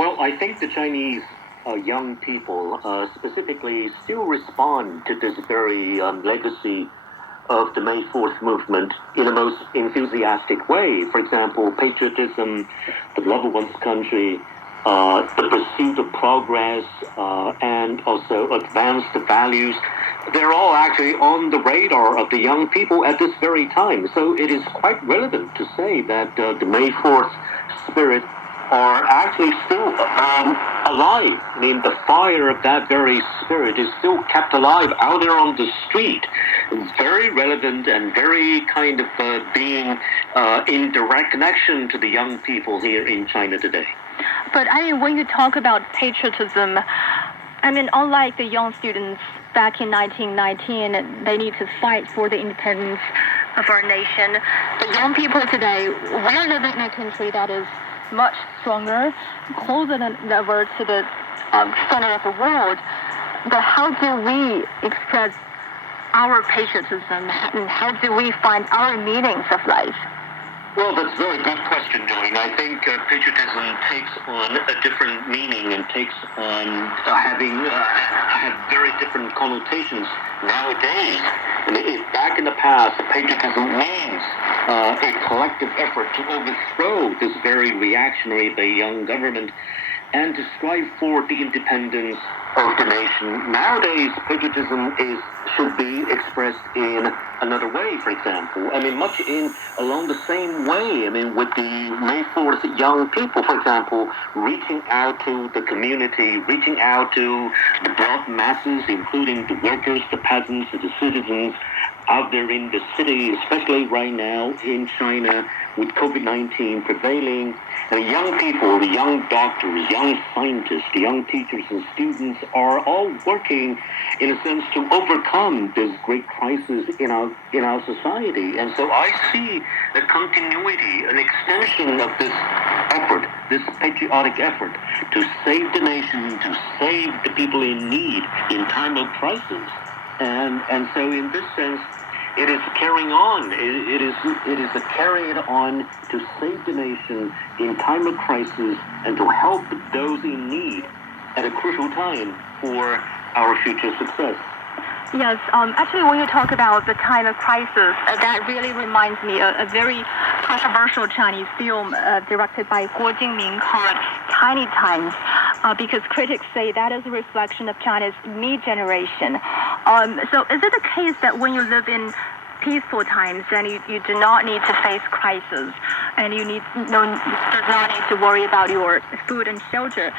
Well, I think the Chinese young people specifically still respond to this very legacy of the May 4th movement in a most enthusiastic way. For example, patriotism, the love of one's country, the pursuit of progress, and also advanced values. They're all actually on the radar of the young people at this very time. So it is quite relevant to say that the May 4th spirit are actually still alive. I mean, the fire of that very spirit is still kept alive out there on the street. It's very relevant and very kind of being in direct connection to the young people here in China today. But I mean, when you talk about patriotism, I mean, unlike the young students back in 1919, they need to fight for the independence of our nation. The young people today, we are living in a country that is much stronger, closer than ever to the center of the world. But how do we express our patriotism, and how do we find our meanings of life? Well, that's a very good question, Jolene. I think patriotism takes on a different meaning and takes on have very different connotations nowadays. And back in the past, patriotism means a collective effort to overthrow this very reactionary young government and to strive for the independence of the nation. Nowadays, patriotism should be expressed in another way, for example. I mean, much along the same way. I mean, with the May 4th young people, for example, reaching out to the community, reaching out to the broad masses, including the workers, the peasants, the citizens out there in the city, especially right now in China with COVID-19 prevailing. And the young people, the young doctors, young scientists, the young teachers and students are all working, in a sense, to overcome this great crisis in our society. And so I see a continuity, an extension of this effort, this patriotic effort to save the nation, to save the people in need in time of crisis. And so in this sense, it is carrying on. It is a carrying on to save the nation in time of crisis and to help those in need at a crucial time for our future success. Yes, actually, when you talk about the time of crisis, that really reminds me of a very controversial Chinese film directed by Guo Jingming called Tiny Times, because critics say that is a reflection of China's me generation. So is it the case that when you live in peaceful times, then you do not need to face crisis, and you does not need to worry about your food and shelter?